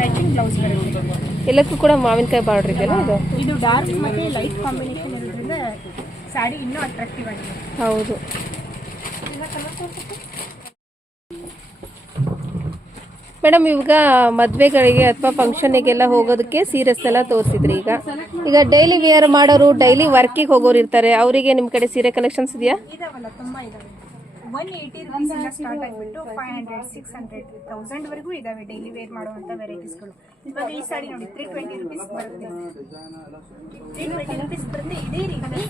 ಮ್ಯಾಚಿಂಗ್ ಬ್ಲೌಸ್ ಬರುತ್ತೆ. ಎಲ್ಲಕ್ಕೂ ಕೂಡ ಮಾವಿನಕಾಯಿ ಬಾರ್ಡರ್ ಇದೆಯಲ್ಲ ಇದು? ಇದು ಡಾರ್ಕ್ ಮತ್ತು ಲೈಟ್ ಕಾಂಬಿನೇಷನ್ ಇರೋದ್ರಿಂದ ಸ್ಯಾರಿ ಇನ್ನೂ ಅಟ್ರಾಕ್ಟಿವ್ ಆಗಿದೆ. ಹೌದು. ಮೇಡಮ್, ಇವಾಗ ಮದುವೆಗಳಿಗೆ ಅಥವಾ ಫಂಕ್ಷನಿಗೆಲ್ಲ ಹೋಗೋದಕ್ಕೆ ಸೀರೆಸ್ ಎಲ್ಲ ತೋರಿಸಿದ್ರಿ ಈಗ. ಈಗ ಡೈಲಿ ವೇರ್ ಮಾಡೋರು, ಡೈಲಿ ವರ್ಕಿಗೆ ಹೋಗೋರು ಇರ್ತಾರೆ. ಅವರಿಗೆ ನಿಮ್ಮ ಕಡೆ ಸೀರೆ ಕಲೆಕ್ಷನ್ಸ್ ಇದೆಯಾ? ಇದಾವಲ್ಲ, ತುಂಬಾ ಇದಾವೆ. ಒನ್ ಏಯ್ಟಿ ರುಪೀಸಿಂದ ಸ್ಟಾರ್ಟ್ ಆಗಿಬಿಟ್ಟು ಫೈವ್ ಹಂಡ್ರೆಡ್ ಸಿಕ್ಸ್ ಹಂಡ್ರೆಡ್ ತೌಸಂಡ್ವರೆಗೂ ಇದಾವೆ ಡೈಲಿ ವೇರ್ ಮಾಡುವಂಥ ವೆರೈಟೀಸ್ಗಳು ಇವಾಗ ಈ ಸಾರಿ ನೋಡಿ ತ್ರೀ ಟ್ವೆಂಟಿ ರುಪೀಸ್ ಬರುತ್ತೆ. ತ್ರೀ ಟ್ವೆಂಟಿ ರುಪೀಸ್ ಬರುತ್ತೆ. ಇದೇ ರೀತಿ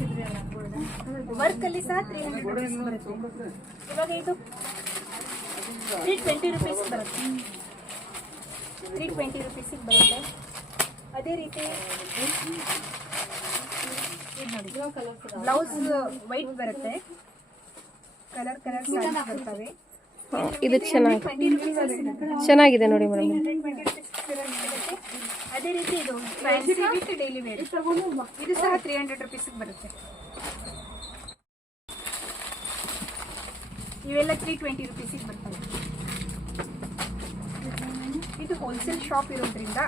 ವರ್ಕಲ್ಲಿ ಸಹ ತ್ರೀ ಹಂಡ್ರೆಡ್ ರುಪೀಸ್ ಬರುತ್ತೆ. ಇವಾಗ ಇದು ತ್ರೀ ಟ್ವೆಂಟಿ ರುಪೀಸ್ ಬರುತ್ತೆ. ತ್ರೀ ಟ್ವೆಂಟಿ ರುಪೀಸಿಗೆ ಬರುತ್ತೆ. ಅದೇ ರೀತಿ ಬ್ಲೌಸ್ ವೈಟ್ ಬರುತ್ತೆ. ಕಲರ್ ಕಲರ್ ಬರ್ತವೆ. ಇದು ಚೆನ್ನಾಗಿ ಚೆನ್ನಾಗಿದೆ ನೋಡಿ ಮೇಡಮ್ ಅದೇ ರೀತಿ ಇದು ವಿತ್ ಡೈಲಿ ವೇರ್ ಇದು ಸಹ ತ್ರೀ ಹಂಡ್ರೆಡ್ ರುಪೀಸಿಗೆ ಬರುತ್ತೆ. ಇವೆಲ್ಲ ತ್ರೀ ಟ್ವೆಂಟಿ ರುಪೀಸಿಗೆ ಬರ್ತವೆ. ಇದು ಹೋಲ್ಸೇಲ್ ಶಾಪ್ ಇರೋದ್ರಿಂದ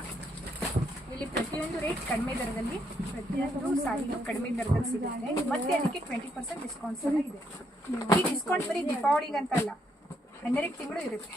ಇಲ್ಲಿ ಪ್ರತಿಯೊಂದು ರೇಟ್ ಕಡಿಮೆ ದರದಲ್ಲಿ ಪ್ರತಿಯೊಂದು ಸಾರಿನೂ ಕಡಿಮೆ ದರದಲ್ಲಿ ಸಿಗುತ್ತೆ. ಮತ್ತೆ ಅದಕ್ಕೆ ಟ್ವೆಂಟಿ ಪರ್ಸೆಂಟ್ ಡಿಸ್ಕೌಂಟ್ ಸಹ ಇದೆ. ಈ ಡಿಸ್ಕೌಂಟ್ ಬರೀ ದೀಪಾವಳಿಗಂತಲ್ಲ ಹನ್ನೆರಡು ತಿಂಗಳು ಇರುತ್ತೆ.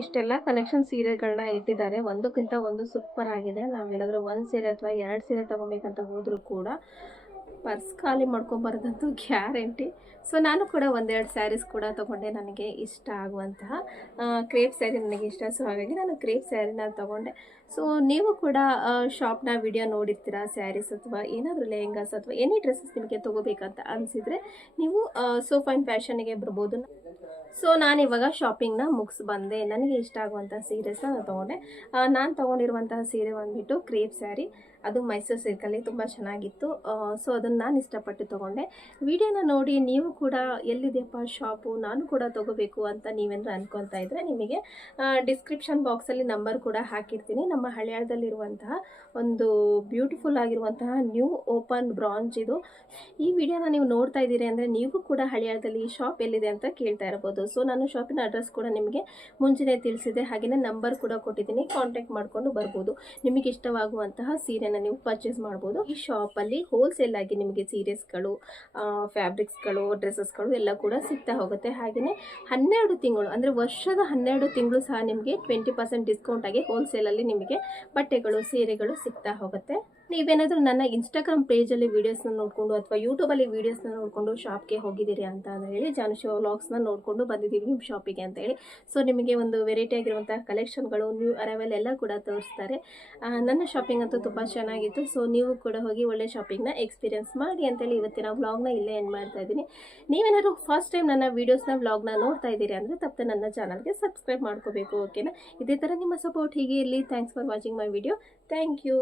ಇಷ್ಟೆಲ್ಲ ಕಲೆಕ್ಷನ್ ಸೀರೆಗಳನ್ನ ಇಟ್ಟಿದ್ದಾರೆ. ಒಂದಕ್ಕಿಂತ ಒಂದು ಸೂಪರ್ ಆಗಿದೆ. ನಾವೇನಾದರೂ ಒಂದು ಸೀರೆ ಅಥವಾ ಎರಡು ಸೀರೆ ತೊಗೊಬೇಕಂತ ಹೋದರೂ ಕೂಡ ಪರ್ಸ್ ಖಾಲಿ ಮಾಡ್ಕೊಬಾರ್ದಂತೂ ಗ್ಯಾರಂಟಿ. ಸೊ ನಾನು ಕೂಡ ಒಂದೆರಡು ಸ್ಯಾರೀಸ್ ಕೂಡ ತೊಗೊಂಡೆ. ನನಗೆ ಇಷ್ಟ ಆಗುವಂತಹ ಕ್ರೇಪ್ ಸ್ಯಾರಿ ನನಗೆ ಇಷ್ಟ. ಸೊ ಹಾಗಾಗಿ ನಾನು ಕ್ರೇಪ್ ಸ್ಯಾರಿನ ತೊಗೊಂಡೆ. ಸೊ ನೀವು ಕೂಡ ಶಾಪ್ನ ವಿಡಿಯೋ ನೋಡಿರ್ತೀರಾ? ಸ್ಯಾರೀಸ್ ಅಥವಾ ಏನಾದರೂ ಲೆಹೆಂಗಾಸ್ ಅಥವಾ ಎನಿ ಡ್ರೆಸ್ಸಸ್ ನಿಮಗೆ ತೊಗೋಬೇಕಂತ ಅನಿಸಿದರೆ ನೀವು ಸೋಫ್ ಆ್ಯಂಡ್ ಫ್ಯಾಷನಿಗೆ ಬರ್ಬೋದು. ಸೊ ನಾನು ಇವಾಗ ಶಾಪಿಂಗ್ನ ಮುಗಿಸ್ ಬಂದೆ. ನನಗೆ ಇಷ್ಟ ಆಗುವಂಥ ಸೀರೆಸ್ನ ನಾನು ತೊಗೊಂಡೆ. ನಾನು ತೊಗೊಂಡಿರುವಂತಹ ಸೀರೆ ಬಂದುಬಿಟ್ಟು ಕ್ರೇಪ್ ಸ್ಯಾರಿ ಅದು ಮೈಸೂರು ಸಿಲ್ಕಲ್ಲಿ ತುಂಬ ಚೆನ್ನಾಗಿತ್ತು. ಸೊ ಅದನ್ನು ನಾನು ಇಷ್ಟಪಟ್ಟು ತೊಗೊಂಡೆ. ವಿಡಿಯೋನ ನೋಡಿ ನೀವು ಕೂಡ ಎಲ್ಲಿದೆಯಪ್ಪ ಶಾಪು? ನಾನು ಕೂಡ ತೊಗೋಬೇಕು ಅಂತ ನೀವೇನಾದ್ರು ಅಂದ್ಕೊತಾ ಇದ್ದರೆ ನಿಮಗೆ ಡಿಸ್ಕ್ರಿಪ್ಷನ್ ಬಾಕ್ಸಲ್ಲಿ ನಂಬರ್ ಕೂಡ ಹಾಕಿರ್ತೀನಿ. ನಮ್ಮ ಹಳ್ಯಾಳದಲ್ಲಿರುವಂತಹ ಒಂದು ಬ್ಯೂಟಿಫುಲ್ ಆಗಿರುವಂತಹ ನ್ಯೂ ಓಪನ್ ಬ್ರಾಂಚ್ ಇದು. ಈ ವಿಡಿಯೋನ ನೀವು ನೋಡ್ತಾ ಇದ್ದೀರಿ ಅಂದರೆ ನೀವು ಕೂಡ ಹಳೆಯಾಳದಲ್ಲಿ ಈ ಶಾಪ್ ಎಲ್ಲಿದೆ ಅಂತ ಕೇಳ್ತಾ ಇರ್ಬೋದು. ಸೊ ನಾನು ಶಾಪಿನ ಅಡ್ರೆಸ್ ಕೂಡ ನಿಮಗೆ ಮುಂಚೆನೇ ತಿಳಿಸಿದೆ. ಹಾಗೆಯೇ ನಂಬರ್ ಕೂಡ ಕೊಟ್ಟಿದ್ದೀನಿ. ಕಾಂಟ್ಯಾಕ್ಟ್ ಮಾಡಿಕೊಂಡು ಬರ್ಬೋದು. ನಿಮಗೆ ಇಷ್ಟವಾಗುವಂತಹ ಸೀರೆನ ನೀವು ಪರ್ಚೇಸ್ ಮಾಡ್ಬೋದು. ಈ ಶಾಪಲ್ಲಿ ಹೋಲ್ಸೇಲ್ ಆಗಿ ನಿಮಗೆ ಸೀರೆಸ್ಗಳು ಫ್ಯಾಬ್ರಿಕ್ಸ್ಗಳು ಡ್ರೆಸ್ಸಸ್ಗಳು ಎಲ್ಲ ಕೂಡ ಸಿಗ್ತಾ ಹೋಗುತ್ತೆ. ಹಾಗೆಯೇ ಹನ್ನೆರಡು ತಿಂಗಳು ಅಂದರೆ ವರ್ಷದ ಹನ್ನೆರಡು ತಿಂಗಳು ಸಹ ನಿಮಗೆ ಟ್ವೆಂಟಿ ಪರ್ಸೆಂಟ್ ಡಿಸ್ಕೌಂಟ್ ಆಗಿ ಹೋಲ್ಸೇಲಲ್ಲಿ ನಿಮಗೆ ಬಟ್ಟೆಗಳು, ಸೀರೆಗಳು ಸಿಗ್ತಾ ಹೋಗುತ್ತೆ. ನೀವೇನಾದರೂ ನನ್ನ ಇನ್ಸ್ಟಾಗ್ರಾಮ್ ಪೇಜಲ್ಲಿ ವೀಡಿಯೋಸ್ನ ನೋಡಿಕೊಂಡು ಅಥವಾ ಯೂಟ್ಯೂಬಲ್ಲಿ ವೀಡಿಯೋಸ್ನ ನೋಡಿಕೊಂಡು ಶಾಪ್ಗೆ ಹೋಗಿದ್ದೀರಿ ಅಂತ ಹೇಳಿ ಜಾನುಶೋ ವ್ಲಾಗ್ಸ್ನ ನೋಡಿಕೊಂಡು ಬಂದಿದ್ದೀವಿ ನಿಮ್ಮ ಶಾಪಿಗೆ ಅಂತ ಹೇಳಿ. ಸೊ ನಿಮಗೆ ಒಂದು ವೆರೈಟಿ ಆಗಿರುವಂಥ ಕಲೆಕ್ಷನ್ಗಳು ನ್ಯೂ ಅರೈವಲ್ ಎಲ್ಲ ಕೂಡ ತೋರಿಸ್ತಾರೆ. ನನ್ನ ಶಾಪಿಂಗ್ ಅಂತೂ ತುಂಬ ಚೆನ್ನಾಗಿತ್ತು. ಸೊ ನೀವು ಕೂಡ ಹೋಗಿ ಒಳ್ಳೆ ಶಾಪಿಂಗ್ನ ಎಕ್ಸ್ಪೀರಿಯನ್ಸ್ ಮಾಡಿ ಅಂತೇಳಿ ಇವತ್ತಿನ ವ್ಲಾಗ್ನ ಇಲ್ಲೇ ಏನು ಮಾಡ್ತಾ ಇದ್ದೀನಿ. ನೀವೇನಾದ್ರು ಫಸ್ಟ್ ಟೈಮ್ ನನ್ನ ವೀಡಿಯೋಸ್ನ ವ್ಲಾಗ್ನ ನೋಡ್ತಾ ಇದ್ದೀರಿ ಅಂದರೆ ತಪ್ಪದೆ ನನ್ನ ಚಾನಲ್ಗೆ ಸಬ್ಸ್ಕ್ರೈಬ್ ಮಾಡ್ಕೋಬೇಕು ಓಕೆನಾ ಇದೇ ಥರ ನಿಮ್ಮ ಸಪೋರ್ಟ್ ಹೀಗೆ ಇರಲಿ. Thanks for watching my video thank you